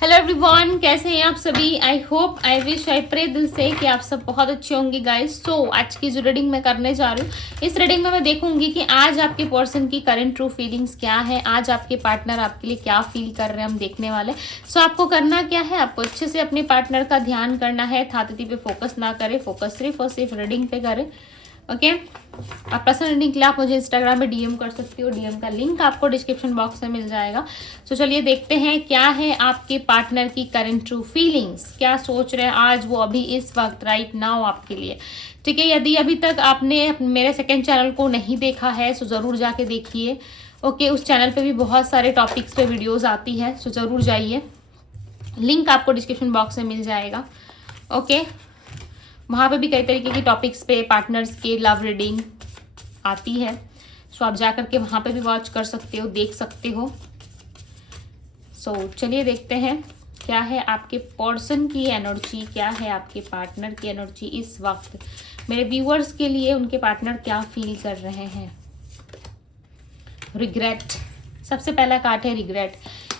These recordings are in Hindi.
हेलो एवरीवन, कैसे हैं आप सभी। I hope, I wish, I pray दिल से कि आप सब बहुत अच्छे होंगे गाइस। सो आज की जो रीडिंग मैं करने जा रही हूँ, इस रीडिंग में मैं देखूंगी कि आज आपके पर्सन की करंट ट्रू फीलिंग्स क्या है, आज आपके पार्टनर आपके लिए क्या फील कर रहे हैं, हम देखने वाले। सो आपको करना क्या है, आपको अच्छे से अपने पार्टनर का ध्यान करना है, थाती पे फोकस ना करें, फोकस सिर्फ और सिर्फ रीडिंग पे करें। ओके आप पर्सनल रीडिंग के लिए आप मुझे इंस्टाग्राम में डीएम कर सकते हो। डीएम का लिंक आपको डिस्क्रिप्शन बॉक्स में मिल जाएगा। तो चलिए देखते हैं क्या है आपके पार्टनर की करंट ट्रू फीलिंग्स, क्या सोच रहे हैं आज वो अभी इस वक्त राइट नाउ आपके लिए। ठीक है, यदि अभी तक आपने मेरे सेकंड चैनल को नहीं देखा है सो ज़रूर जाके देखिए। ओके उस चैनल पे भी बहुत सारे टॉपिक्स पे वीडियोज़ आती है, सो ज़रूर जाइए, लिंक आपको डिस्क्रिप्शन बॉक्स में मिल जाएगा। ओके वहाँ पे भी कई तरीके की टॉपिक्स पे पार्टनर्स के लव रीडिंग आती है, सो आप जा करके वहाँ पे भी वॉच कर सकते हो, देख सकते हो। सो चलिए देखते हैं क्या है आपके पर्सन की एनर्जी, क्या है आपके पार्टनर की एनर्जी इस वक्त। मेरे व्यूअर्स के लिए उनके पार्टनर क्या फील कर रहे हैं। रिग्रेट, सबसे पहला कार्ड है रिग्रेट।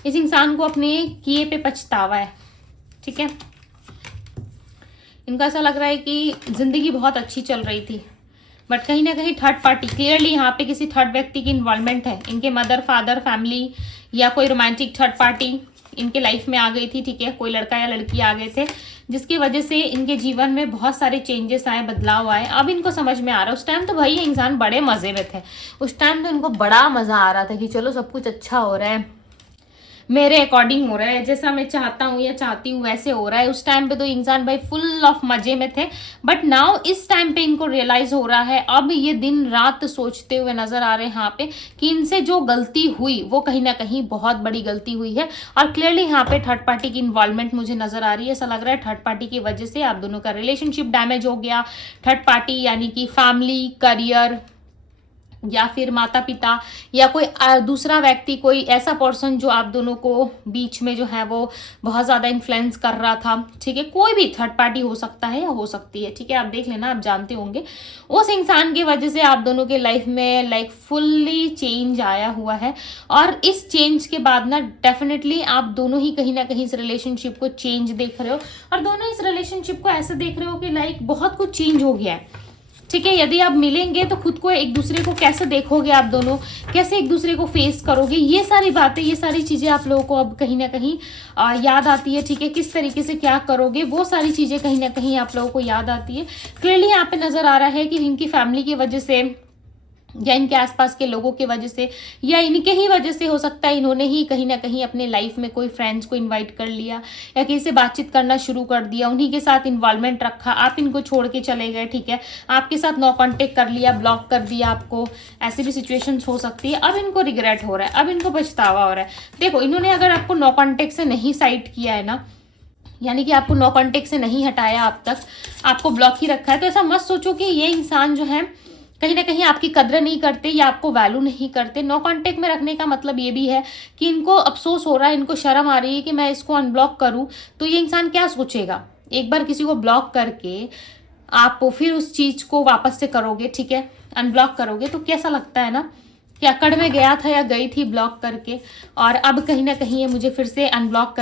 इस इंसान को अपने किए पे पछतावा है। ठीक है, इनको ऐसा लग रहा है कि जिंदगी बहुत अच्छी चल रही थी, बट कहीं ना कहीं थर्ड पार्टी, क्लियरली यहाँ पे किसी थर्ड व्यक्ति की इन्वॉल्वमेंट है। इनके मदर, फादर, फैमिली या कोई रोमांटिक थर्ड पार्टी इनके लाइफ में आ गई थी। ठीक है, कोई लड़का या लड़की आ गए थे जिसकी वजह से इनके जीवन में बहुत सारे चेंजेस आए, बदलाव आए। अब इनको समझ में आ रहा है, उस टाइम तो भाई ये इंसान बड़े मजे में थे, उस टाइम तो इनको बड़ा मजा आ रहा था कि चलो सब कुछ अच्छा हो रहा है, मेरे अकॉर्डिंग हो रहा है, जैसा मैं चाहता हूँ या चाहती हूँ वैसे हो रहा है। उस टाइम पे तो इंसान भाई फुल ऑफ मजे में थे, बट नाउ इस टाइम पे इनको रियलाइज हो रहा है, अब ये दिन रात सोचते हुए नजर आ रहे हैं यहाँ पे कि इनसे जो गलती हुई वो कहीं ना कहीं बहुत बड़ी गलती हुई है। और क्लियरली यहाँ पे थर्ड पार्टी की इन्वॉल्वमेंट मुझे नजर आ रही है। ऐसा लग रहा है थर्ड पार्टी की वजह से आप दोनों का रिलेशनशिप डैमेज हो गया। थर्ड पार्टी यानी कि फैमिली, करियर या फिर माता पिता या कोई दूसरा व्यक्ति, कोई ऐसा पर्सन जो आप दोनों को बीच में जो है वो बहुत ज़्यादा इन्फ्लुएंस कर रहा था। ठीक है, कोई भी थर्ड पार्टी हो सकता है या हो सकती है। ठीक है, आप देख लेना, आप जानते होंगे। उस इंसान की वजह से आप दोनों के लाइफ में लाइक फुल्ली चेंज आया हुआ है, और इस चेंज के बाद ना डेफिनेटली आप दोनों ही कहीं ना कहीं इस रिलेशनशिप को चेंज देख रहे हो, और दोनों इस रिलेशनशिप को ऐसे देख रहे हो कि लाइक बहुत कुछ चेंज हो गया है। ठीक है, यदि आप मिलेंगे तो खुद को एक दूसरे को कैसे देखोगे, आप दोनों कैसे एक दूसरे को फेस करोगे, ये सारी बातें, ये सारी चीज़ें आप लोगों को अब कहीं ना कहीं याद आती है। ठीक है, किस तरीके से क्या करोगे, वो सारी चीज़ें कहीं ना कहीं आप लोगों को याद आती है। क्लियरली यहाँ पे नज़र आ रहा है कि इनकी फैमिली की वजह से या इनके आसपास के लोगों की वजह से या इनके ही वजह से हो सकता है, इन्होंने ही कहीं ना कहीं अपने लाइफ में कोई फ्रेंड्स को इनवाइट कर लिया या किसी से बातचीत करना शुरू कर दिया, उन्हीं के साथ इन्वॉल्वमेंट रखा, आप इनको छोड़ के चले गए। ठीक है, आपके साथ नो कांटेक्ट कर लिया, ब्लॉक कर दिया आपको, ऐसी भी सिचुएशंस हो सकती है। अब इनको रिग्रेट हो रहा है, अब इनको पछतावा हो रहा है। देखो, इन्होंने अगर आपको नो कांटेक्ट से नहीं साइड किया है ना, यानी कि आपको नो कांटेक्ट से नहीं हटाया, अब तक आपको ब्लॉक ही रखा है, तो ऐसा मत सोचो कि ये इंसान जो है कहीं ना कहीं आपकी कदर नहीं करते या आपको वैल्यू नहीं करते। नो कांटेक्ट में रखने का मतलब ये भी है कि इनको अफसोस हो रहा है, इनको शर्म आ रही है कि मैं इसको अनब्लॉक करूं तो ये इंसान क्या सोचेगा। एक बार किसी को ब्लॉक करके आप फिर उस चीज को वापस से करोगे, ठीक है, अनब्लॉक करोगे, तो कैसा लगता है ना कि अकड़ में गया था या गई थी ब्लॉक करके, और अब कहीं ना कहीं ये मुझे फिर से अनब्लॉक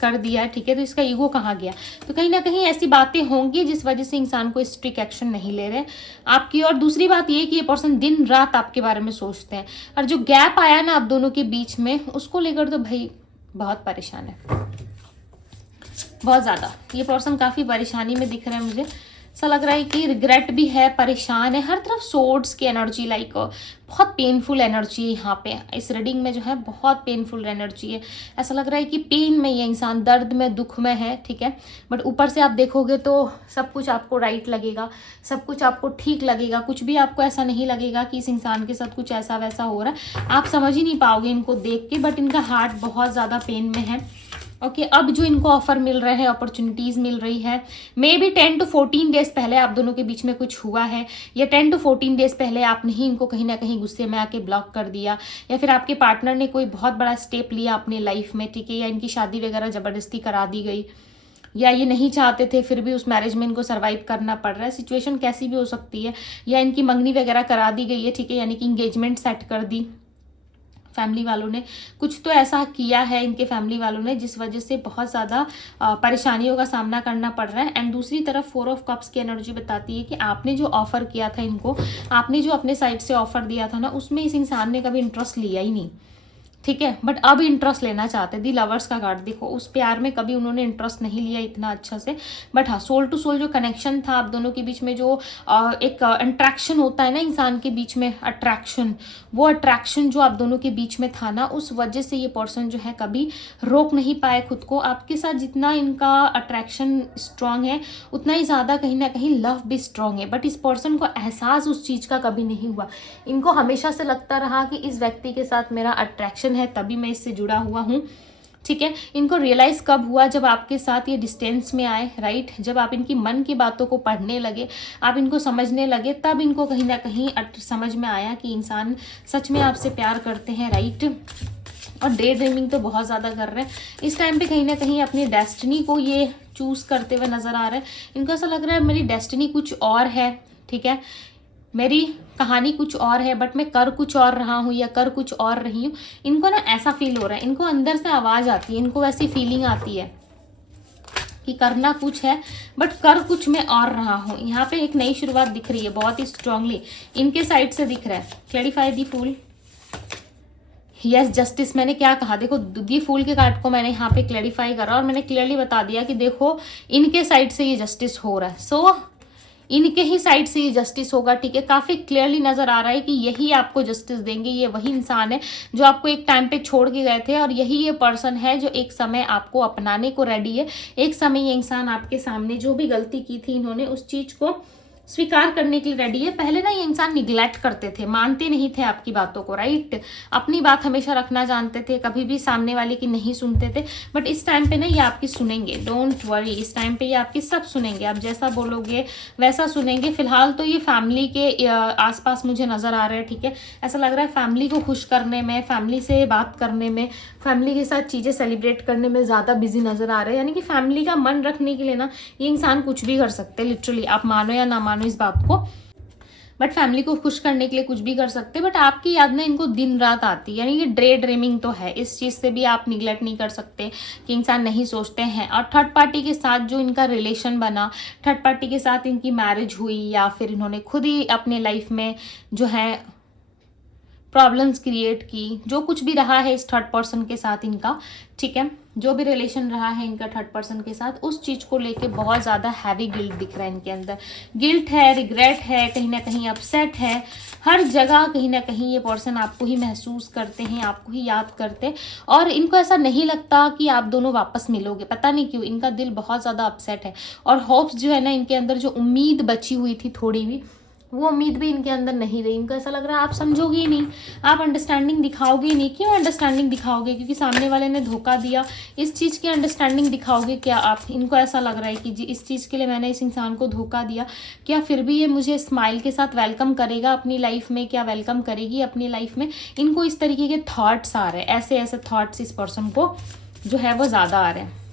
कर दिया है। ठीक है, तो इसका ईगो कहाँ गया। तो कहीं ना कहीं ऐसी बातें होंगी जिस वजह से इंसान को स्ट्रिक्ट एक्शन नहीं ले रहे आपकी। और दूसरी बात ये कि ये पर्सन दिन रात आपके बारे में सोचते हैं, और जो गैप आया ना आप दोनों के बीच में, उसको लेकर तो भाई बहुत परेशान है, बहुत ज़्यादा। ये पर्सन काफ़ी परेशानी में दिख रहा है मुझे। ऐसा लग रहा है कि रिग्रेट भी है, परेशान है, हर तरफ सोर्ड्स की एनर्जी, लाइक बहुत पेनफुल एनर्जी है यहाँ पे। इस रीडिंग में जो है बहुत पेनफुल एनर्जी है। ऐसा लग रहा है कि पेन में ये इंसान, दर्द में, दुख में है। ठीक है, बट ऊपर से आप देखोगे तो सब कुछ आपको राइट लगेगा, सब कुछ आपको ठीक लगेगा, कुछ भी आपको ऐसा नहीं लगेगा कि इस इंसान के साथ कुछ ऐसा वैसा हो रहा है। आप समझ ही नहीं पाओगे इनको देख के, बट इनका हार्ट बहुत ज़्यादा पेन में है। ओके, अब जो इनको ऑफर मिल रहे हैं, अपॉर्चुनिटीज़ मिल रही है, मे बी 10 to 14 डेज पहले आप दोनों के बीच में कुछ हुआ है, या 10 to 14 डेज पहले आपने ही इनको कहीं ना कहीं गुस्से में आके ब्लॉक कर दिया, या फिर आपके पार्टनर ने कोई बहुत बड़ा स्टेप लिया अपने लाइफ में। ठीक है, या इनकी शादी वगैरह ज़बरदस्ती करा दी गई, या ये नहीं चाहते थे फिर भी उस मैरिज में इनको सर्वाइव करना पड़ रहा है। सिचुएशन कैसी भी हो सकती है, या इनकी मंगनी वगैरह करा दी गई है। ठीक है, यानी कि इंगेजमेंट सेट कर दी, फैमिली वालों ने कुछ तो ऐसा किया है इनके फैमिली वालों ने जिस वजह से बहुत ज़्यादा परेशानियों का सामना करना पड़ रहा है। एंड दूसरी तरफ 4 ऑफ कप्स की एनर्जी बताती है कि आपने जो ऑफर किया था इनको, आपने जो अपने साइड से ऑफर दिया था ना, उसमें इस इंसान ने कभी इंटरेस्ट लिया ही नहीं, ठीक है। बट अब इंटरेस्ट लेना चाहते, दी लवर्स का कार्ड देखो, उस प्यार में कभी उन्होंने इंटरेस्ट नहीं लिया इतना अच्छा से। बट हाँ, सोल टू सोल जो कनेक्शन था आप दोनों के बीच में, जो एक अट्रैक्शन होता है ना इंसान के बीच में, अट्रैक्शन, वो अट्रैक्शन जो आप दोनों के बीच में था ना, उस वजह से ये पर्सन जो है कभी रोक नहीं पाए खुद को आपके साथ। जितना इनका अट्रैक्शन स्ट्रांग है उतना ही ज़्यादा कहीं ना कहीं लव भी स्ट्रांग है। बट इस पर्सन को एहसास उस चीज़ का कभी नहीं हुआ। इनको हमेशा से लगता रहा कि इस व्यक्ति के साथ मेरा अट्रैक्शन है, तभी मैं इससे जुड़ा हुआ हूँ, ठीक है। इनको रियलाइज कब हुआ, जब आपके साथ ये डिस्टेंस में आए, राइट। जब आप इनकी मन की बातों को पढ़ने लगे, आप इनको समझने लगे, तब इनको कहीं ना कहीं समझ में आया कि इंसान सच में आपसे प्यार करते हैं, राइट। और डे ड्रीमिंग तो बहुत ज़्यादा कर रहे हैं इस टाइम पे, कहीं ना कहीं अपनी डेस्टिनी को ये चूज करते हुए नजर आ रहे हैं। इनको ऐसा लग रहा है मेरी डेस्टिनी कुछ और है, ठीक है, मेरी कहानी कुछ और है, बट मैं कर कुछ और रहा हूँ या कर कुछ और रही हूँ। इनको ना ऐसा फील हो रहा है, इनको अंदर से आवाज़ आती है, इनको वैसी फीलिंग आती है कि करना कुछ है बट कर कुछ मैं और रहा हूँ। यहाँ पे एक नई शुरुआत दिख रही है बहुत ही स्ट्रांगली इनके साइड से दिख रहा है। क्लैरिफाई दी फूल, यस जस्टिस। मैंने क्या कहा, देखो दी फूल के कार्ड को मैंने यहाँ पे क्लैरिफाई करा और मैंने क्लियरली बता दिया कि देखो इनके साइड से ये जस्टिस हो रहा है। सो इनके ही साइड से ये जस्टिस होगा, ठीक है। काफी क्लियरली नजर आ रहा है कि यही आपको जस्टिस देंगे। ये वही इंसान है जो आपको एक टाइम पे छोड़ के गए थे और यही ये पर्सन है जो एक समय आपको अपनाने को रेडी है। एक समय ये इंसान आपके सामने जो भी गलती की थी इन्होंने, उस चीज को स्वीकार करने के लिए रेडी है। पहले ना ये इंसान निग्लेक्ट करते थे, मानते नहीं थे आपकी बातों को, राइट। अपनी बात हमेशा रखना जानते थे, कभी भी सामने वाले की नहीं सुनते थे। बट इस टाइम पे ना ये आपकी सुनेंगे, डोंट वरी। इस टाइम पे ये आपकी सब सुनेंगे, आप जैसा बोलोगे वैसा सुनेंगे। फिलहाल तो ये फैमिली के आसपास मुझे नजर आ रहा है, ठीक है। ऐसा लग रहा है फैमिली को खुश करने में, फैमिली से बात करने में, फैमिली के साथ चीजें सेलिब्रेट करने में ज्यादा बिजी नजर आ रहे हैं। यानी कि फैमिली का मन रखने के लिए ना ये इंसान कुछ भी कर सकते हैं, लिटरली। आप मानो या ना मानो इस बात को, बट फैमिली को खुश करने के लिए कुछ भी कर सकते हैं। बट आपकी याद ना इनको दिन रात आती है, यानी कि डे ड्रीमिंग तो है। इस चीज़ से भी आप निगलेक्ट नहीं कर सकते कि इंसान नहीं सोचते हैं। और थर्ड पार्टी के साथ जो इनका रिलेशन बना, थर्ड पार्टी के साथ इनकी मैरिज हुई या फिर इन्होंने खुद ही अपने लाइफ में जो है प्रॉब्लम्स क्रिएट की, जो कुछ भी रहा है इस थर्ड पर्सन के साथ इनका, ठीक है, जो भी रिलेशन रहा है इनका थर्ड पर्सन के साथ, उस चीज को लेके बहुत ज्यादा हैवी गिल्ट दिख रहा है इनके अंदर। गिल्ट है, रिग्रेट है, कहीं ना कहीं अपसेट है। हर जगह कहीं ना कहीं ये पर्सन आपको ही महसूस करते हैं, आपको ही याद करते हैं। और इनको ऐसा नहीं लगता कि आप दोनों वापस मिलोगे, पता नहीं क्यों इनका दिल बहुत ज्यादा अपसेट है। और होप्स जो है ना इनके अंदर, जो उम्मीद बची हुई थी थोड़ी भी, वो उम्मीद भी इनके अंदर नहीं रही। इनको ऐसा लग रहा है आप समझोगे ही नहीं, आप अंडरस्टैंडिंग दिखाओगे ही नहीं। क्यों अंडरस्टैंडिंग दिखाओगे? क्योंकि सामने वाले ने धोखा दिया। इस चीज़ की अंडरस्टैंडिंग दिखाओगे क्या आप? इनको ऐसा लग रहा है कि जी इस चीज़ के लिए मैंने इस इंसान को धोखा दिया, क्या फिर भी ये मुझे स्माइल के साथ वेलकम करेगा अपनी लाइफ में, क्या वेलकम करेगी अपनी लाइफ में? इनको इस तरीके के थॉट्स आ रहे हैं, ऐसे ऐसे थॉट्स इस पर्सन को जो है वो ज़्यादा आ रहे हैं।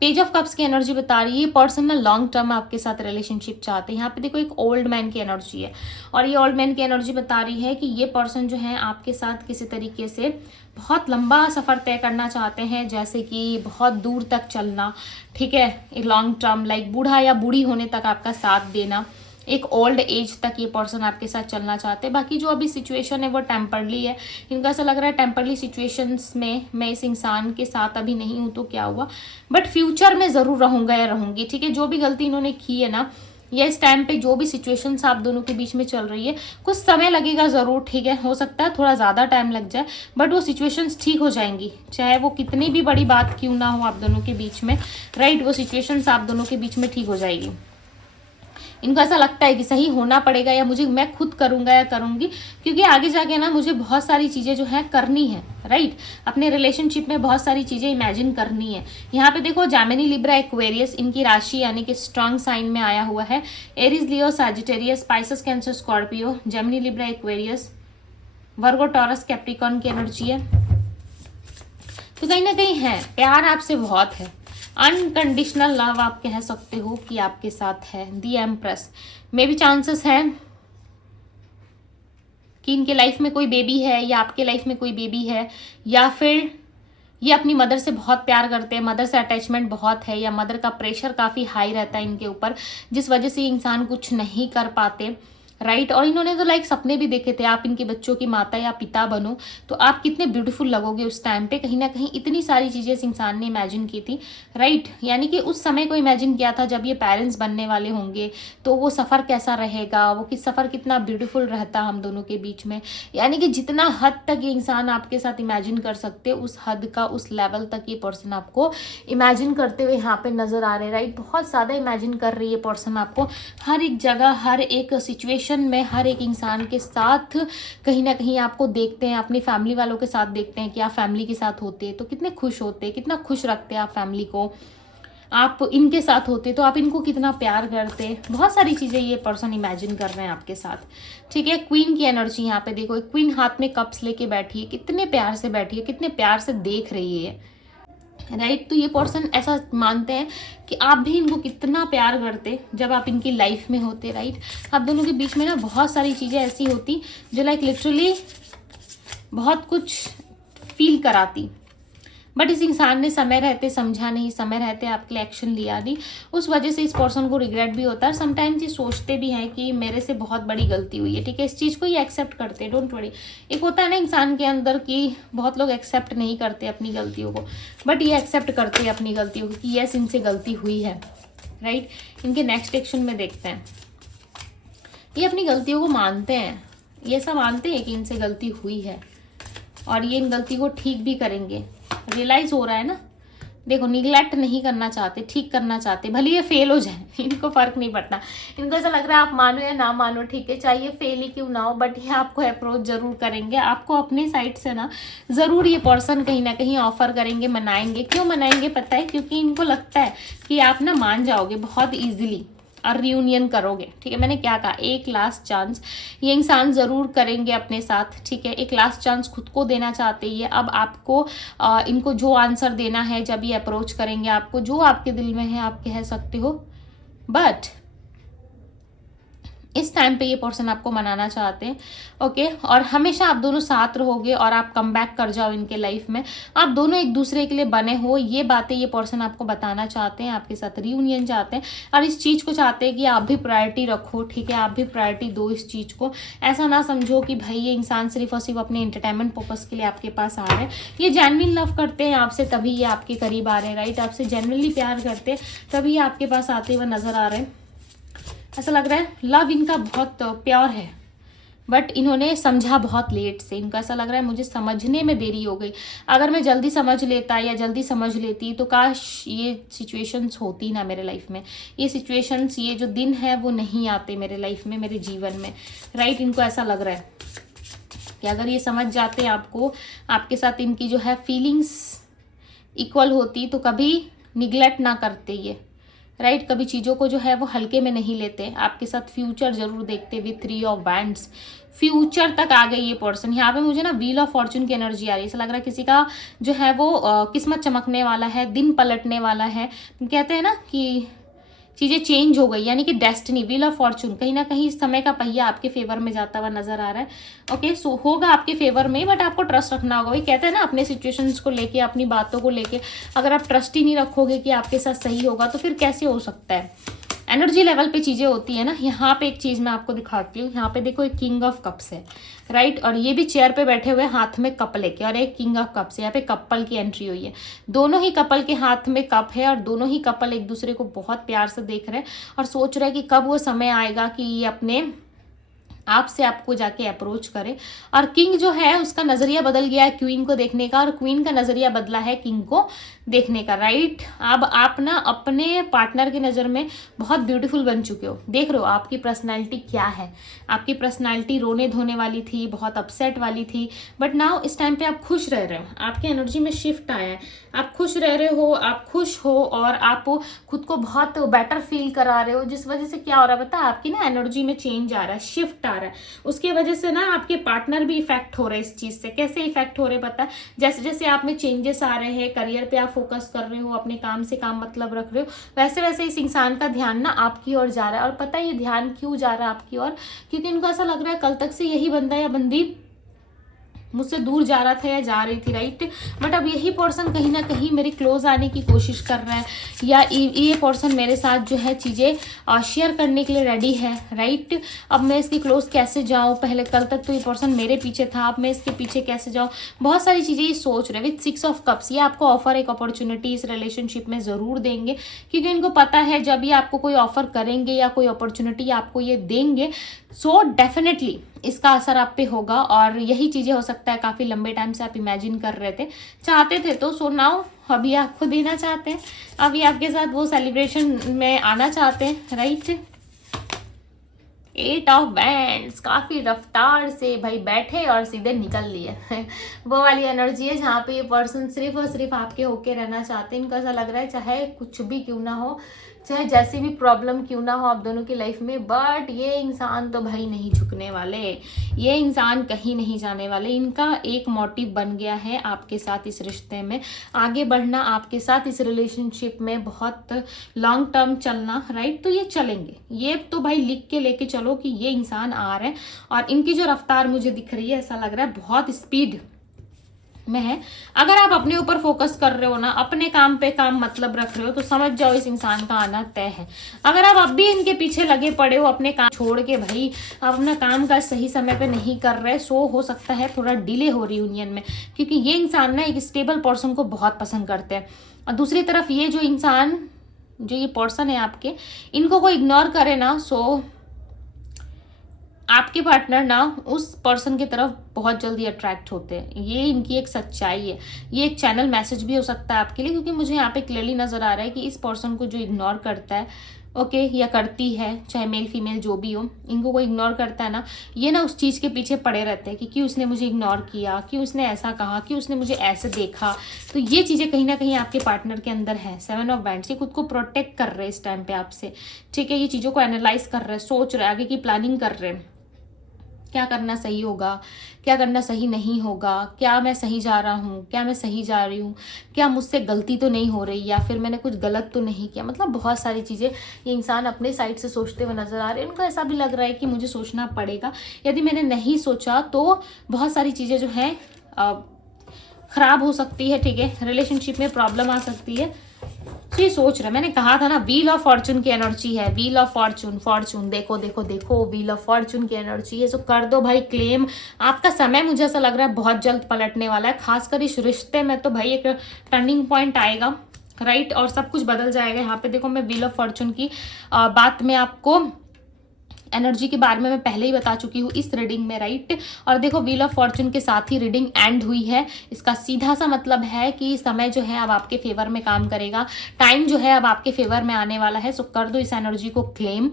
पेज ऑफ कप्स की एनर्जी बता रही है ये पर्सन ना लॉन्ग टर्म आपके साथ रिलेशनशिप चाहते हैं। यहाँ पे देखो एक ओल्ड मैन की एनर्जी है और ये ओल्ड मैन की एनर्जी बता रही है कि ये पर्सन जो है आपके साथ किसी तरीके से बहुत लंबा सफ़र तय करना चाहते हैं, जैसे कि बहुत दूर तक चलना, ठीक है, एक लॉन्ग टर्म, लाइक बूढ़ा या बूढ़ी होने तक आपका साथ देना, एक ओल्ड एज तक ये पर्सन आपके साथ चलना चाहते हैं। बाकी जो अभी सिचुएशन है वो टेम्परली है। इनको ऐसा लग रहा है टेम्परली सिचुएशंस में मैं इस इंसान के साथ अभी नहीं हूँ तो क्या हुआ, बट फ्यूचर में ज़रूर रहूँगा या रहूँगी, ठीक है। जो भी गलती इन्होंने की है ना, या इस टाइम पे जो भी सिचुएशंस आप दोनों के बीच में चल रही है, कुछ समय लगेगा ज़रूर, ठीक है, हो सकता है थोड़ा ज़्यादा टाइम लग जाए, बट वो सिचुएशंस ठीक हो जाएंगी, चाहे वो कितनी भी बड़ी बात क्यों ना हो आप दोनों के बीच में, राइट। वो सिचुएशंस आप दोनों के बीच में ठीक हो जाएगी। इनको ऐसा लगता है कि सही होना पड़ेगा या मैं खुद करूंगा या करूंगी, क्योंकि आगे जाके ना मुझे बहुत सारी चीज़ें जो है करनी है, राइट। अपने रिलेशनशिप में बहुत सारी चीज़ें इमेजिन करनी है। यहाँ पे देखो जेमिनी, लिब्रा, एक्वेरियस इनकी राशि यानी कि स्ट्रांग साइन में आया हुआ है। Aries, Leo, Sagittarius, Pisces, Cancer, Scorpio, Gemini, Libra, Aquarius, Virgo, Taurus, Capricorn की एनर्जी है। तो कहीं ना कहीं है प्यार आपसे बहुत है, अनकंडीशनल लव आप कह सकते हो कि आपके साथ है। दी एम्प्रेस में भी चांसेस है कि इनके लाइफ में कोई बेबी है या आपके लाइफ में कोई बेबी है, या फिर ये अपनी मदर से बहुत प्यार करते हैं, मदर से अटैचमेंट बहुत है, या मदर का प्रेशर काफ़ी हाई रहता है इनके ऊपर, जिस वजह से ये इंसान कुछ नहीं कर पाते, राइट। और इन्होंने तो लाइक सपने भी देखे थे आप इनके बच्चों की माता या पिता बनो तो आप कितने ब्यूटीफुल लगोगे उस टाइम पे। कहीं ना कहीं इतनी सारी चीज़ें इस इंसान ने इमेजिन की थी, राइट। यानी कि उस समय को इमेजिन किया था जब ये पेरेंट्स बनने वाले होंगे तो वो सफ़र कैसा रहेगा, वो सफ़र कितना ब्यूटीफुल रहता हम दोनों के बीच में। यानी कि जितना हद तक ये इंसान आपके साथ इमेजिन कर सकते उस हद का, उस लेवल तक ये पर्सन आपको इमेजिन करते हुए यहाँ पे नज़र आ रहे हैं, राइट। बहुत ज़्यादा इमेजिन कर रही है पर्सन आपको, हर एक जगह, हर एक सिचुएशन में, हर एक इंसान के साथ कहीं ना कहीं आपको देखते हैं, अपनी फैमिली वालों के साथ देखते हैं कि आप फैमिली के साथ होते तो कितने खुश होते, कितना खुश रखते आप फैमिली को। आप इनके साथ होते तो आप इनको कितना प्यार करते। बहुत सारी चीज़ें ये पर्सन इमेजिन कर रहे हैं आपके साथ, ठीक है। क्वीन की एनर्जी यहाँ पे देखो, क्वीन हाथ में कप्स लेके बैठी है, कितने प्यार से बैठी है, कितने प्यार से देख रही है, राइट। तो ये पर्सन ऐसा मानते हैं कि आप भी इनको कितना प्यार करते जब आप इनकी लाइफ में होते, राइट। आप दोनों के बीच में ना बहुत सारी चीज़ें ऐसी होती जो लाइक लिटरली बहुत कुछ फील कराती, बट इस इंसान ने समय रहते समझा नहीं, समय रहते आपके लिए एक्शन लिया नहीं। उस वजह से इस पर्सन को रिग्रेट भी होता है। समटाइम्स ये सोचते भी हैं कि मेरे से बहुत बड़ी गलती हुई है, ठीक है। इस चीज़ को ये एक्सेप्ट करते हैं, डोंट वरी। एक होता है ना इंसान के अंदर कि बहुत लोग एक्सेप्ट नहीं करते अपनी गलतियों को, बट ये एक्सेप्ट करते हैं अपनी गलतियों को कि यस इनसे गलती हुई है, राइट। इनके नेक्स्ट एक्शन में देखते हैं, ये अपनी गलतियों को मानते हैं, ये सब मानते हैं कि इनसे गलती हुई है और ये इन गलती को ठीक भी करेंगे। रियलाइज हो रहा है ना, देखो निगलेक्ट नहीं करना चाहते, ठीक करना चाहते, भले ये फेल हो जाए इनको फर्क नहीं पड़ता। इनको ऐसा लग रहा है आप मानो या ना मानो, ठीक है, चाहे फेल ही क्यों ना हो, बट ये आपको अप्रोच जरूर करेंगे, आपको अपने साइड से ना ज़रूर ये पर्सन कहीं ना कहीं ऑफर करेंगे, मनाएंगे। क्यों मनाएंगे पता है, क्योंकि इनको लगता है कि आप ना मान जाओगे बहुत ईजिली और रियूनियन करोगे, ठीक है। मैंने क्या कहा, एक लास्ट चांस ये इंसान ज़रूर करेंगे अपने साथ, ठीक है। एक लास्ट चांस खुद को देना चाहते ये। अब आपको इनको जो आंसर देना है जब ये अप्रोच करेंगे आपको, जो आपके दिल में है आप कह सकते हो, बट इस टाइम पे ये पर्सन आपको मनाना चाहते हैं, ओके। और हमेशा आप दोनों साथ रहोगे और आप कम बैक कर जाओ इनके लाइफ में, आप दोनों एक दूसरे के लिए बने हो, ये बातें ये पर्सन आपको बताना चाहते हैं, आपके साथ रियूनियन चाहते हैं और इस चीज़ को चाहते हैं कि आप भी प्रायोरिटी रखो, ठीक है। आप भी प्रायोरिटी दो इस चीज़ को। ऐसा ना समझो कि भाई ये इंसान सिर्फ और सिर्फ अपने एंटरटेनमेंट पर्पज़ के लिए आपके पास आ रहे हैं। ये जेन्युइन लव करते हैं आपसे, तभी ये आपके करीब आ रहे हैं, राइट। आपसे जेन्युइनली प्यार करते हैं तभी ये आपके पास आते हुए नजर आ रहे हैं। ऐसा लग रहा है लव इनका बहुत प्योर है, बट इन्होंने समझा बहुत लेट से। इनको ऐसा लग रहा है मुझे समझने में देरी हो गई, अगर मैं जल्दी समझ लेता या जल्दी समझ लेती तो काश ये सिचुएशंस होती ना मेरे लाइफ में, ये सिचुएशंस, ये जो दिन है वो नहीं आते मेरे लाइफ में, मेरे जीवन में, राइट। इनको ऐसा लग रहा है कि अगर ये समझ जाते हैं आपको, आपके साथ इनकी जो है फीलिंग्स इक्वल होती तो कभी निगलेक्ट ना करते ये, राइट। कभी चीज़ों को जो है वो हल्के में नहीं लेते, आपके साथ फ्यूचर जरूर देखते। विद 3 ऑफ वैंड्स फ्यूचर तक आ गई ये पर्सन। यहाँ पे मुझे ना व्हील ऑफ फॉर्चून की एनर्जी आ रही है। ऐसा लग रहा है किसी का जो है वो किस्मत चमकने वाला है, दिन पलटने वाला है। कहते हैं ना कि चीज़ें चेंज हो गई, यानी कि डेस्टिनी, व्हील ऑफ फॉर्चून, कहीं ना कहीं समय का पहिया आपके फेवर में जाता हुआ नजर आ रहा है, ओके। सो होगा आपके फेवर में, बट आपको ट्रस्ट रखना होगा। वही कहते हैं ना अपने सिचुएशंस को लेके, अपनी बातों को लेके अगर आप ट्रस्ट ही नहीं रखोगे कि आपके साथ सही होगा तो फिर कैसे हो सकता है। एनर्जी लेवल पे चीज़ें होती है ना। यहाँ पे एक चीज़ मैं आपको दिखाती हूँ, यहाँ पे देखो एक किंग ऑफ कप्स है, राइट। और ये भी चेयर पे बैठे हुए हाथ में कप लेके, और एक किंग ऑफ कप्स, यहाँ पे कपल की एंट्री हुई है। दोनों ही कपल के हाथ में कप है और दोनों ही कपल एक दूसरे को बहुत प्यार से देख रहे हैं और सोच रहे हैं कि कब वो समय आएगा कि ये अपने आपसे आपको जाके अप्रोच करे। और किंग जो है उसका नज़रिया बदल गया है क्वीन को देखने का, और क्वीन का नज़रिया बदला है किंग को देखने का, राइट। अब आप ना अपने पार्टनर की नज़र में बहुत ब्यूटीफुल बन चुके हो। देख रहे हो आपकी पर्सनैलिटी क्या है। आपकी पर्सनैलिटी रोने धोने वाली थी, बहुत अपसेट वाली थी, बट नाउ इस टाइम पे आप खुश रह रहे हो, आपकी एनर्जी में शिफ्ट आया है, आप खुश रह रहे हो, आप खुश हो और आप खुद को बहुत बेटर फील करा रहे हो, जिस वजह से क्या हो रहा है पता है, आपकी ना एनर्जी में चेंज आ रहा है, शिफ्ट आ रहा है, उसकी वजह से ना आपके पार्टनर भी इफेक्ट हो रहे हैं इस चीज से। कैसे इफेक्ट हो रहे पता है, जैसे जैसे आप में चेंजेस आ रहे हैं, करियर पे आप फोकस कर रहे हो, अपने काम से काम मतलब रख रहे हो, वैसे वैसे इस इंसान का ध्यान ना आपकी ओर जा रहा है। और पता है ये ध्यान क्यों जा रहा है आपकी ओर, क्योंकि इनको ऐसा लग रहा है कल तक से यही बंदा या बंदी मुझसे दूर जा रहा था या जा रही थी, राइट। बट अब यही पर्सन कहीं ना कहीं मेरे क्लोज आने की कोशिश कर रहा है, या ये पर्सन मेरे साथ जो है चीज़ें शेयर करने के लिए रेडी है, राइट। अब मैं इसके क्लोज कैसे जाऊँ, पहले कल तक तो ये पर्सन मेरे पीछे था, अब मैं इसके पीछे कैसे जाऊँ, बहुत सारी चीज़ें ये सोच रहे हैं। विथ 6 ऑफ कप्स ये आपको ऑफर, एक अपॉर्चुनिटी इस रिलेशनशिप में ज़रूर देंगे, क्योंकि इनको पता है जब ये आपको कोई ऑफर करेंगे या कोई अपॉर्चुनिटी आपको ये देंगे, सो डेफिनेटली इसका असर आप पे होगा। और यही चीज़ें हो सकता है काफ़ी लंबे टाइम से आप इमेजिन कर रहे थे, चाहते थे, तो सो नाउ अभी आपको देना चाहते हैं, अभी आपके साथ वो सेलिब्रेशन में आना चाहते हैं, राइट। 8 ऑफ बैंड्स, काफ़ी रफ्तार से भाई बैठे और सीधे निकल लिए वो वाली एनर्जी है जहाँ पे ये पर्सन सिर्फ और सिर्फ आपके होके रहना चाहते हैं। इनको ऐसा लग रहा है चाहे कुछ भी क्यों ना हो, चाहे जैसी भी प्रॉब्लम क्यों ना हो आप दोनों की लाइफ में, बट ये इंसान तो भाई नहीं झुकने वाले, ये इंसान कहीं नहीं जाने वाले। इनका एक मोटिव बन गया है आपके साथ इस रिश्ते में आगे बढ़ना, आपके साथ इस रिलेशनशिप में बहुत लॉन्ग टर्म चलना, राइट। तो ये चलेंगे, ये तो भाई लिख के लेके चलो कि ये इंसान आ रहे हैं। और इनकी जो रफ्तार मुझे दिख रही है, ऐसा लग रहा है बहुत स्पीड में है। अगर आप अपने ऊपर फोकस कर रहे हो ना, अपने काम पे काम मतलब रख रहे हो, तो समझ जाओ इस इंसान का आना तय है। अगर आप अब भी इनके पीछे लगे पड़े हो अपने काम छोड़ के, भाई आप अपना काम का सही समय पे नहीं कर रहे, सो हो सकता है थोड़ा डिले हो रही यूनियन में, क्योंकि ये इंसान ना एक स्टेबल पर्सन को बहुत पसंद करते हैं। और दूसरी तरफ ये जो इंसान, जो ये पर्सन है आपके, इनको कोई इग्नोर करे ना, सो आपके पार्टनर ना उस पर्सन की तरफ बहुत जल्दी अट्रैक्ट होते हैं। ये इनकी एक सच्चाई है, ये एक चैनल मैसेज भी हो सकता है आपके लिए, क्योंकि मुझे यहाँ पे क्लियरली नजर आ रहा है कि इस पर्सन को जो इग्नोर करता है, ओके, या करती है, चाहे मेल फीमेल जो भी हो, इनको कोई इग्नोर करता है ना, ये ना उस चीज़ के पीछे पड़े रहते हैं कि क्यों उसने मुझे इग्नोर किया, क्यों उसने ऐसा कहा, क्यों उसने मुझे ऐसे देखा। तो ये चीज़ें कहीं ना कहीं आपके पार्टनर के अंदर है। 7 ऑफ बैंड्स, ये खुद को प्रोटेक्ट कर रहे हैं इस टाइम पे आपसे, ठीक है। ये चीज़ों को एनालाइज कर रहे हैं, सोच रहे हैं, आगे की प्लानिंग कर रहे हैं, क्या करना सही होगा, क्या करना सही नहीं होगा, क्या मैं सही जा रहा हूँ, क्या मैं सही जा रही हूँ, क्या मुझसे गलती तो नहीं हो रही, या फिर मैंने कुछ गलत तो नहीं किया। मतलब बहुत सारी चीज़ें ये इंसान अपने साइड से सोचते हुए नजर आ रहे हैं। उनको ऐसा भी लग रहा है कि मुझे सोचना पड़ेगा, यदि मैंने नहीं सोचा तो बहुत सारी चीज़ें जो है खराब हो सकती है, ठीक है, रिलेशनशिप में प्रॉब्लम आ सकती है। तो ये सोच रहा है, मैंने कहा था ना व्हील ऑफ फॉर्चून की एनर्जी है, व्हील ऑफ फॉर्चून, फॉर्चून देखो देखो देखो, व्हील ऑफ फॉर्चून की एनर्जी है। सो कर दो भाई क्लेम, आपका समय मुझे ऐसा लग रहा है बहुत जल्द पलटने वाला है। खासकर इस रिश्ते में तो भाई एक टर्निंग पॉइंट आएगा, राइट, और सब कुछ बदल जाएगा। यहाँ पे देखो मैं व्हील ऑफ फॉर्चून की बात में आपको एनर्जी के बारे में मैं पहले ही बता चुकी हूँ इस रीडिंग में, राइट। और देखो व्हील ऑफ फॉर्चून के साथ ही रीडिंग एंड हुई है। इसका सीधा सा मतलब है कि समय जो है अब आपके फेवर में काम करेगा, टाइम जो है अब आपके फेवर में आने वाला है। सो कर दो इस एनर्जी को claim,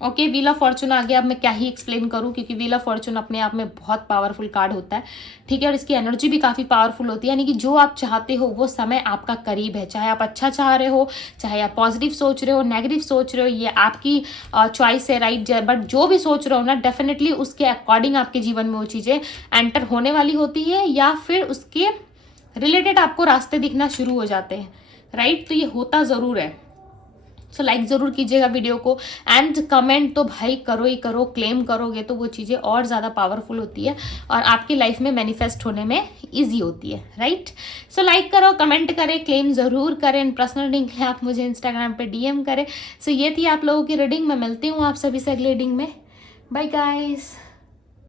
okay. Wheel of fortune आ गया, अब मैं क्या ही एक्सप्लेन करूं, क्योंकि व्हील ऑफ फॉर्चून अपने आप में बहुत पावरफुल कार्ड होता है, ठीक है, और इसकी एनर्जी भी काफ़ी पावरफुल होती है। यानी कि जो आप चाहते हो वो समय आपका करीब है, चाहे आप अच्छा चाह रहे हो, चाहे आप पॉजिटिव सोच रहे हो, नेगेटिव सोच रहे हो, ये आपकी चॉइस है, राइट। बट जो भी सोच रहे हो ना, डेफिनेटली उसके अकॉर्डिंग आपके जीवन में वो चीज़ें एंटर होने वाली होती है, या फिर उसके रिलेटेड आपको रास्ते दिखना शुरू हो जाते हैं, राइट। तो ये होता ज़रूर है। सो लाइक ज़रूर कीजिएगा वीडियो को, एंड कमेंट तो भाई करो ही करो। क्लेम करोगे तो वो चीज़ें और ज़्यादा पावरफुल होती है और आपकी लाइफ में मैनिफेस्ट होने में ईजी होती है, राइट। सो लाइक करो, कमेंट करें, क्लेम ज़रूर करें। पर्सनल रीडिंग के लिए आप मुझे इंस्टाग्राम पे DM करें। सो ये थी आप लोगों की रीडिंग। मैं मिलती हूँ आप सभी से अगली रीडिंग में। Bye guys.